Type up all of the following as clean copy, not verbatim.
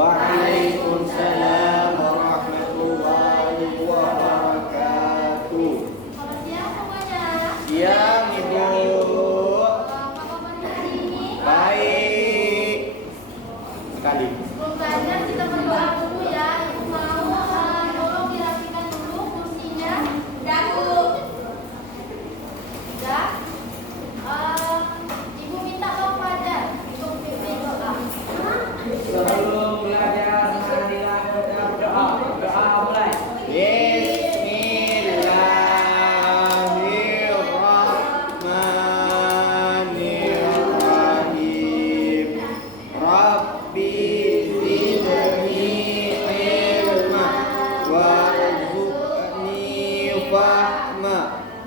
Waalaikumsalam warahmatullahi wabarakatuh. Selamat siang semuanya. Siang Ibu. Apa kabar hari ini? Baik sekali. Sebelum belajar kita berdoa dulu ya. Ibu mau tolong dirapikan dulu kursinya. Udah Bu. Udah. Ibu minta Bang Fajar untuk pimpin doa. Sebelum belajar marilah kita berdoa. Doa mulai. Bismillahirrahmanirrahim. Rabbi zidni ilma warzuqni fahma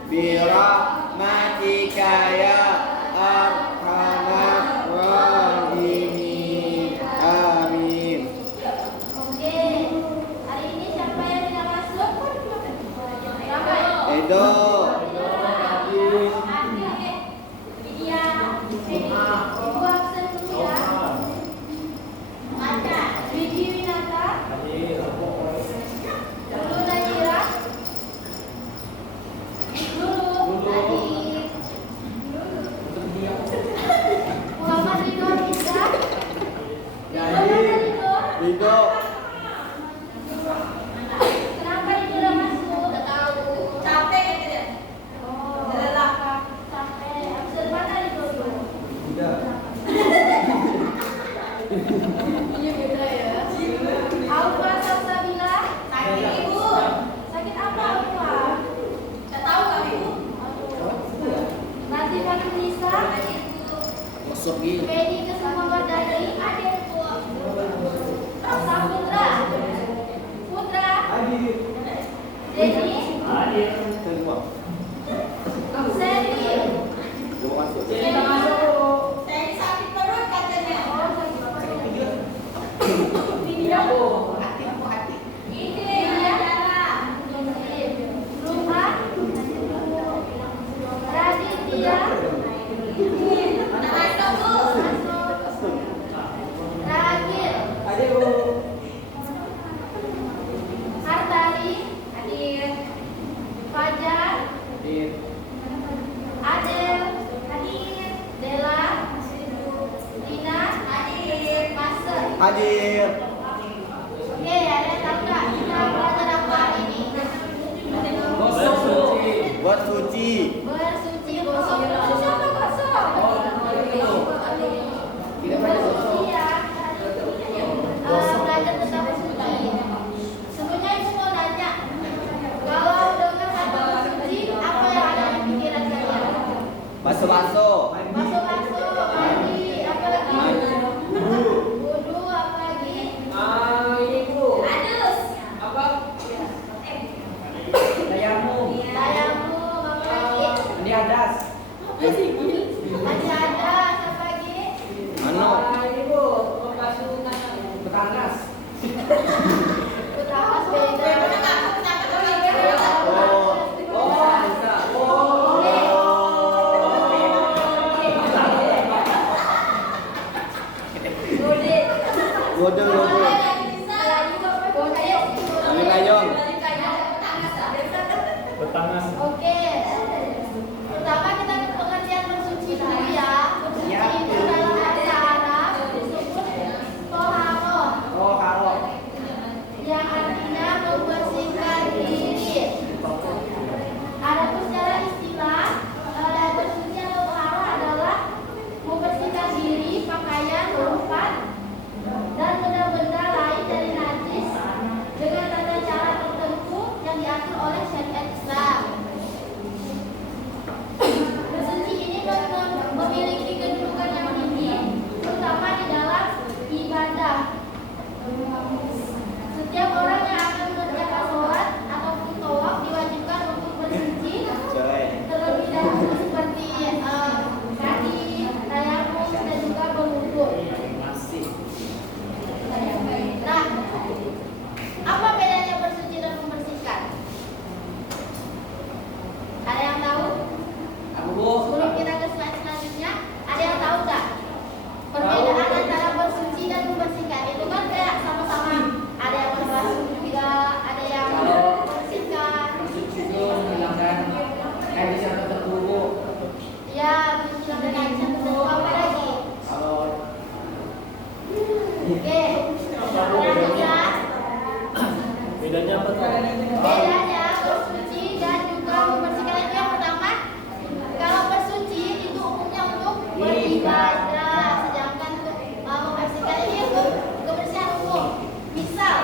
birahmatika ya arhamar rahimin. Amin. Oke. Hari ini siapa yang tidak masuk? Siapa? Edo. Ibu absen dulu ya. Ada Widi Winata, Lulu Najira, Lulu Nadif, Muhammad Ridho Rizal, Ridho. Kenapa itu udah masuk? Udah tahu. Capek gitu ya? Oh, capek. Absen mana Ridho? Iya beda ya. Alfa Salsabila. Sakit Ibu. Sakit apa Alfa? Tidak tahu kali Ibu. Nanti Pak Nisa. Masuk gini. Pedi Kesuma Wadani. Adik Bu. Saputra. Putra. Dedi. Semua. Seri. Coba masuk. Saya sakit perut katanya. Oh, sakit perut. Video. Ini ya. Rumah. Raditya. Ragil. Hartari. Fajar. Adel. Dela. Dina. Master. Hadir. Oke, ada tahu nggak kita belajar apa hari ini? Buat suci. Bersuci gosok. Suci apa gosok? Bersuci ya. Belajar tentang bersuci. Sebelumnya ibu mau nanya, kalau dengar kata bersuci, apa yang ada di pikiran kalian? Baso-baso. Masuk-masuk, mandi, apa lagi? Wudu, apa lagi? Adus. Tayamum, apa lagi? Masih ada, apa lagi? Ano? Betapas beda. Godel. Layong. Oke. Pertama kita pengertian bersuci dulu ya. Bersuci itu dalam bahasa Arab disebut toharoh, yang artinya membersihkan diri. Adapun secara istilah, bersuci atau toharoh adalah membersihkan diri, pakaian, tempat, dan benda-benda lain dari najis dengan tata cara tertentu yang diatur oleh syariat Islam. Oke, selanjutnya Bedanya apa tuh? bedanya bersuci dan juga membersihkan itu yang pertama. Kalau bersuci itu umumnya untuk beribadah, sedangkan untuk membersihkan ini untuk kebersihan umum. Misal,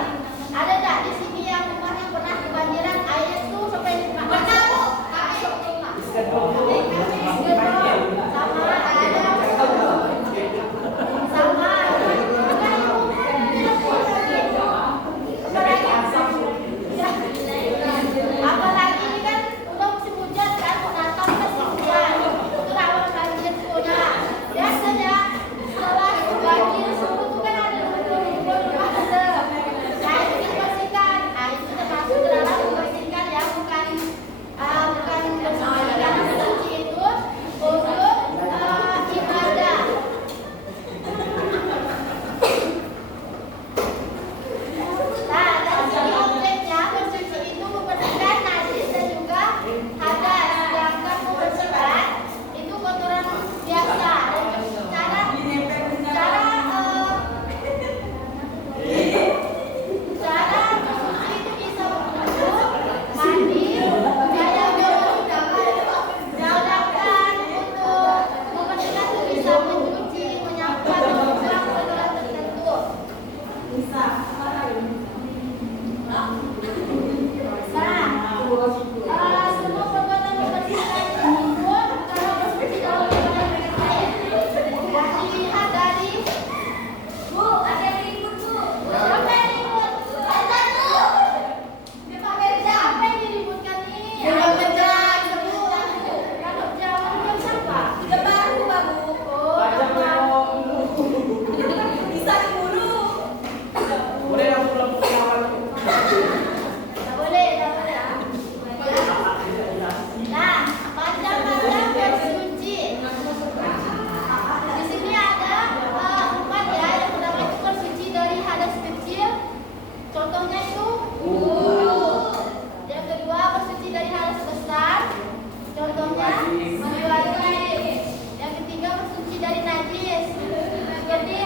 ada nggak di sini yang rumahnya pernah kebanjiran air itu sampai masuk apalagi ini kan udah musim hujan kan, mau datang kan hujan itu rawan banjir tuh. Nah, biasanya setelah banjir suhu tuh kan ada lumpur-lumpur ada. Nah, itu dibersihkan. Nah, itu termasuk ke dalam membersihkan ya, bukan bersuci. Karena bersuci itu untuk ibadah. Nah, dari segi objeknya bersuci itu membersihkan najis dan juga hadas. Sedangkan membersihkan itu kotoran biasa. Dan cara bersuci itu bisa berwudu, mandi, gaya sedangkan untuk membersihkan itu bisa mencuci, menyapu atau membuang kotoran tertentu. Semua perbuatan membersihkan itu kalau bersuci dalam keadaan air dan dilihat dari Bu, ada yang ribut Bu. Siapa yang ribut? Ada tuh. Siapa yang diributkan nih? Yang bejat, Bu. Kalau jawab kan siapa? Baru. Oh, bisa diburu. Boleh langsung langsung ke awal. Tak boleh ya. Nah, macam-macam bersuci. Di sini ada 4 ya. Yang pertama itu bersuci dari hadas kecil. Contohnya itu wudu. Yang kedua bersuci dari hadas besar. Contohnya mandi wajib. Yang ketiga bersuci dari najis. Jadi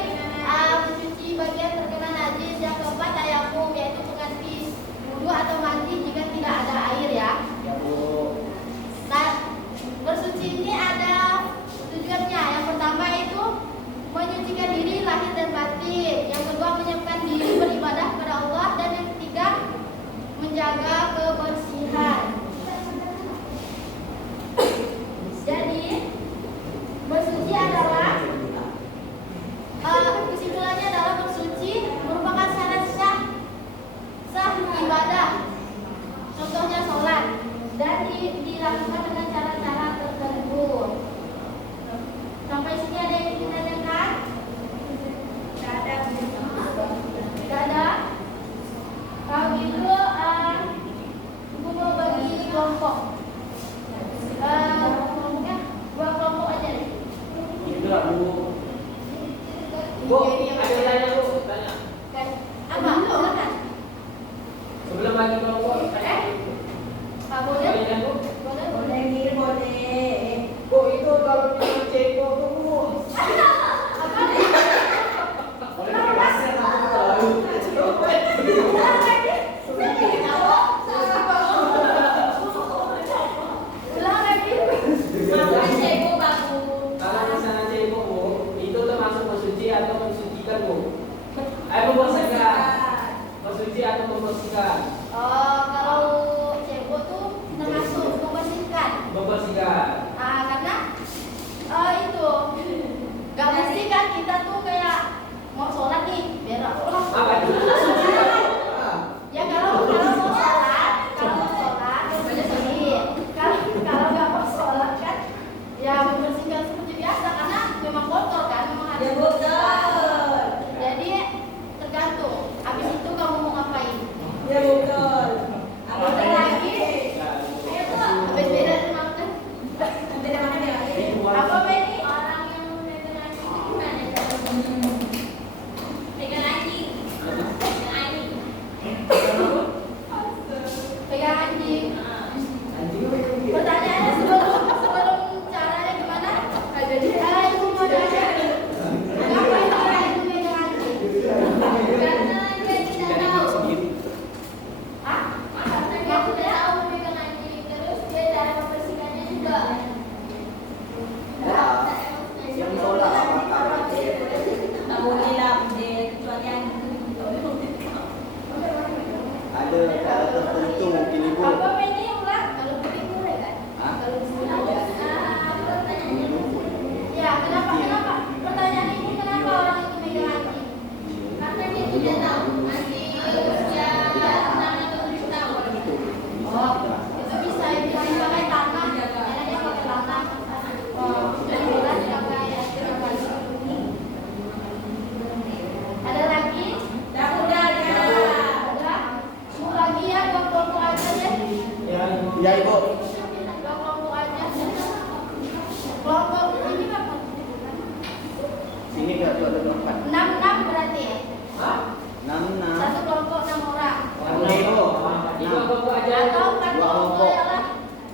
mencuci bagian terkena najis. Yang keempat tayamum, yaitu mengganti wudu atau mandi jika tidak ada air ya. Nah, bersuci ini ada tujuannya. Yang pertama itu menyucikan diri lahir dan batin. Yang kedua menyiapkan diri beribadah kepada Allah. Dan yang ketiga menjaga kebersihan. Jadi bersuci adalah kesimpulannya adalah bersuci merupakan syarat sah ibadah. Contohnya sholat dan dilakukan dengan cara-cara tertentu. Sampai sini ada yang ditanyakan? Tidak ada. Kalau gitu, Ibu mau bagi kelompok. Kelompoknya 2 kelompok aja deh. Itulah Bu. Bu, ada yang tanya Bu, tanya. Apa? Silakan. Sebelum bagi kelompok, tanya. Pak boleh? Tanya Bu. Boleh. Bu, itu kalau minum ceko tuh Bu. Boleh dikasih aku tahu. Kalau misalnya ceko Bu, itu termasuk bersuci atau mensucikan Bu? Ayo membersihkan. Bersuci atau membersihkan? Kalau cebok tuh termasuk membersihkan. Membersihkan. Karena itu gak mesti kan kita tuh kayak mau sholat nih biar Allah. Apa itu? Ya kalau mau sholat bersihin. Kalau nggak mau sholat kan ya membersihkan seperti biasa karena memang kotor kan, memang harus bersihkan. Jadi tergantung. Habis itu kamu mau ngapain? Ya bukan. Itu mungkin ibu. Apa ini ulang? Kalau begini boleh kan? Hah? Kalau begini ada. Ya, kenapa? Pertanyaan ibu kenapa orang itu megang anjing? Karena dia tidak tahu anjing usia 6 atau 7 tahun. Oh, itu bisa pakai tanah, karena dia pakai tanah. Oh, jadi jelas pakai ya. Ada lagi? Udah. Mau lagi ya, dua kelompok aja ya. Ya ibu. Dua kelompok aja. Kelompok ini apa? Sini berarti ada 4. 6 berarti ya? Hah? 6. Satu kelompok 6 orang. Oke ibu. Dua kelompok aja. Atau 4 Dua kelompok kelompok. ya lah.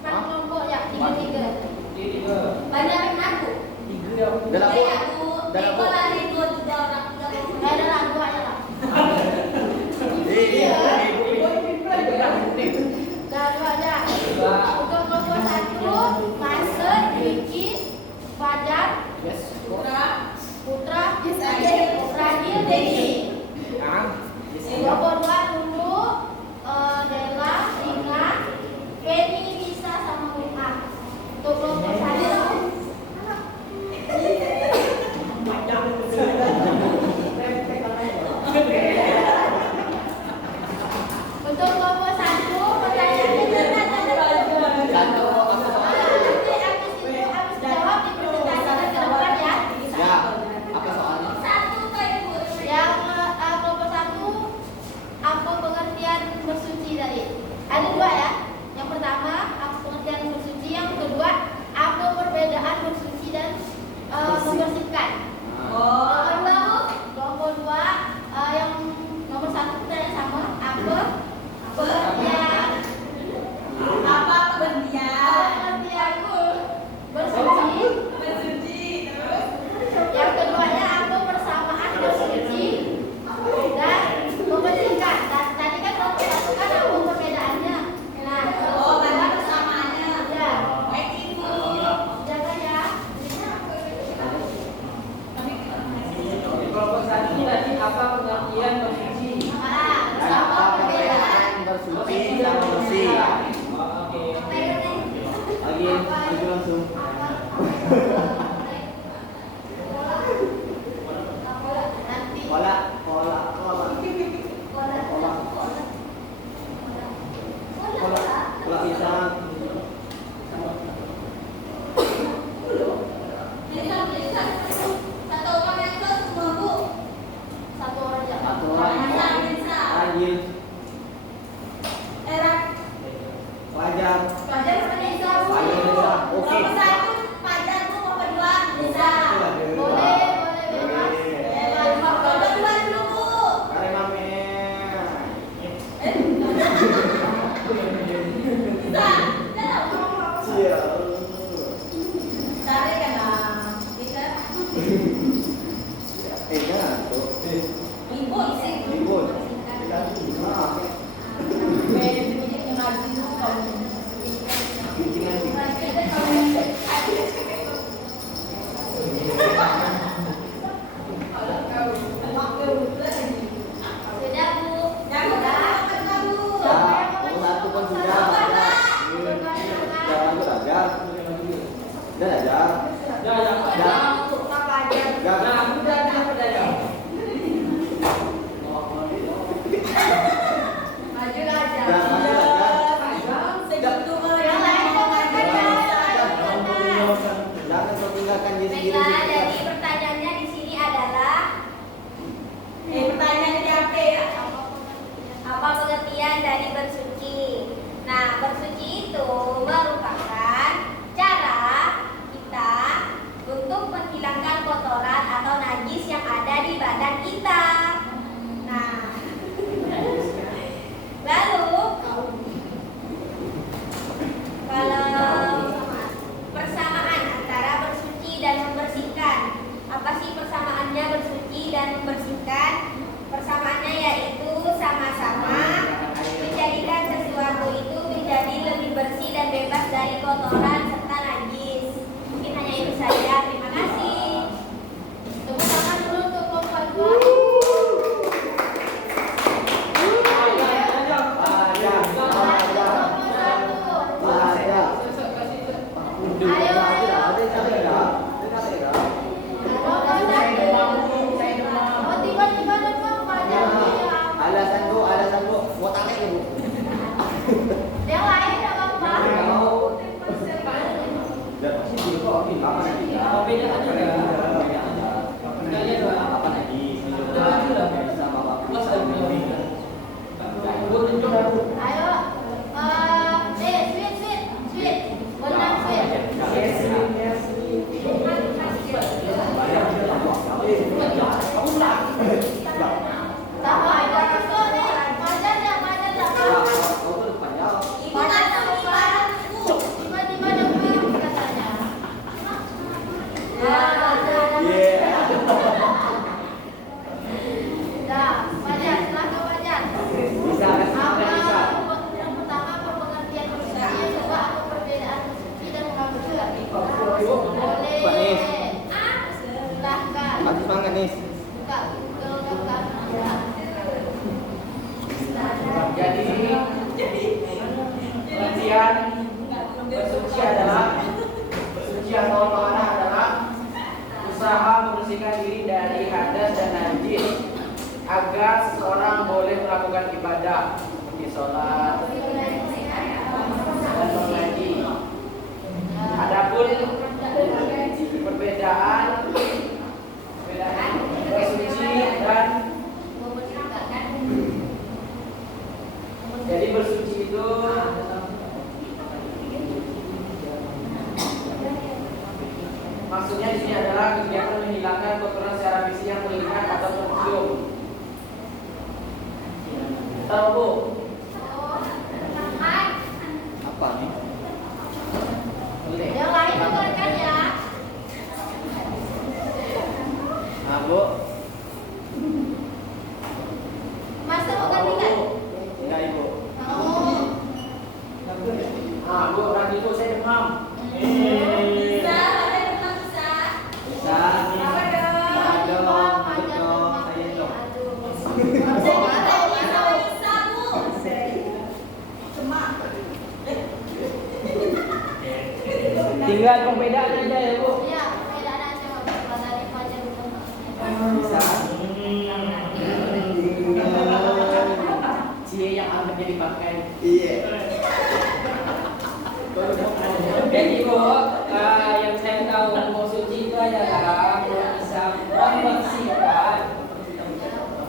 4 kelompok ya, 3-3. Tiga. Banyakin aku. Tiga. Dan aku. Dan aku. Gak ada lagu aja lah. Iya. Lagu aja. Untuk kelompok 1, Masen, Ricky, Fajar, Yes. Putra, Radil, Dedi. Kelompok 2 dulu, Dela, Rina, Kenny, Lisa, sama Wima. Untuk kelompok 1, untuk kelompok 1, pertanyaannya Satu apa soalnya? habis jawab dipresentasikan ke depan ya. Ya. Apa soalnya? Yang kelompok 1, apa pengertian bersuci tadi? Ada 2 ya. Yang pertama, apa pengertian bersuci. Yang kedua, apa perbedaan bersuci dan membersihkan. Kelompok 2, yang nomor 1 pertanyaan sama. Apa pengertian bersuci? Yang keduanya apa persamaan bersuci dan membersihkan. Tadi kan kelompok 1 kan apa perbedaannya. Nah, persamaannya. Ya. Jaga ya. Kelompok 1 tadi apa pengertian bersuci? Sama perbedaan. Bersuci sama bersih. Oke. Lagi langsung. Nanti. Pola. Pola pisang. Satu orang aja. Satu orang. Rajin. Wajar. Fajar sama Nisa. Fajar, Nisa. Oke. Bisa. Boleh bebas. Karena mame. Siap. Jangan tuh. Libur. Nah, bikin lagi. Sudah, Bu. Ya, nomor 1 pun sudah. Jangan belajar. Udah ajar. Ya. Gak. Nah, udah pada jawab. Tahu aja itu nih. Majar ya. Kau tuh depan jawab. Tiba-tiba nemu katanya. Ya, Yeah. Dah, Fajar, silakan Fajar. Bisa, Apa bisa. yang pertama pengertian bersuci, yang kedua apa perbedaan bersuci dan mengabur? Boleh. Nis. Silahkan. Masih semangat nih. Buka Google bukan. Jadi pengertian bersuci adalah bersuci atau taharah adalah usaha membersihkan diri dari hadas dan najis agar seseorang boleh melakukan ibadah seperti sholat dan mengaji. Adapun perbedaan bersuci dan jadi bersuci itu maksudnya di sini adalah kegiatan menghilangkan kotoran secara fisik yang terlihat atau tercium. Tahu Bu? Apa nih? Boleh. Yang lain dengarkan ya. Nah, Bu. Masa mau gantikan? Enggak, Ibu. Mau. Ah, Bu, nanti itu saya demam. Bisa. Bisa. Ada dong, saya dong. Tinggal perbedaan aja ya Bu. Iya, perbedaan aja kalau dari Fajar bukan. Bisa. Cie yang alatnya dipakai. Iya. Jadi Bu, yang saya tahu mau suci itu adalah bisa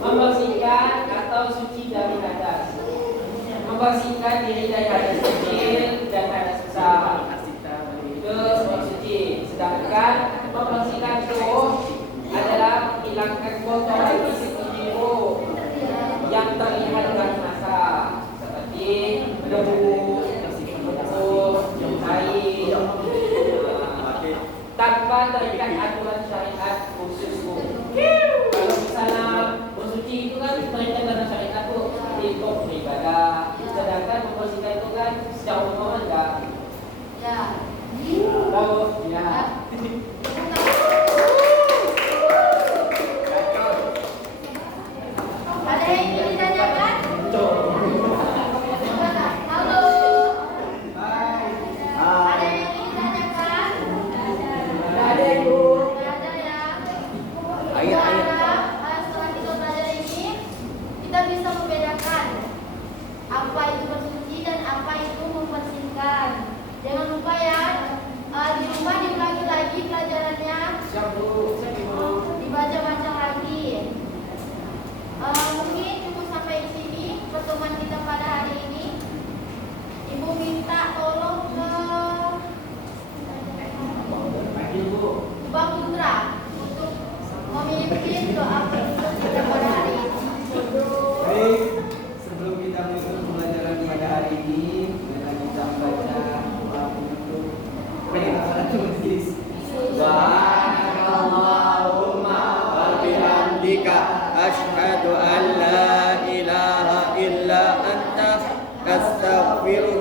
membersihkan atau suci dari hadas, membersihkan diri dari hadas kecil dan hadas besar. Itu bersuci. Sedangkan membersihkan itu adalah menghilangkan kotoran fisik tubuh yang terlihat dengan masa seperti debu, air, tanpa terikat aturan syariat khusus Bu. Kalau misalnya bersuci itu kan terikat dengan syariat Bu, untuk beribadah. Sedangkan membersihkan itu kan secara umum enggak. Ya. Tahu? Ya. Ada yang ingin ditanyakan? Halo. Ada yang ingin ditanyakan? Ada Ibu. Nggak ada ya. Air. Setelah kita belajar ini, kita bisa membedakan apa itu bersuci dan apa itu membersihkan. Jangan lupa ya, di rumah diulangi lagi pelajarannya, Siap Bu, siap Ibu. dibaca-baca lagi. Mungkin cukup sampai di sini pertemuan kita pada hari ini. Ibu minta tolong ke Pagi Bu. Bang Putra untuk memimpin doa penutup kita pada hari ini. Baik, sebelum kita menutup pembelajaran pada hari ini, dengan kita membaca doa penutup. Subhanallahumma wa bihamdika asyhadu an la ilaha illa anta astaghfiruka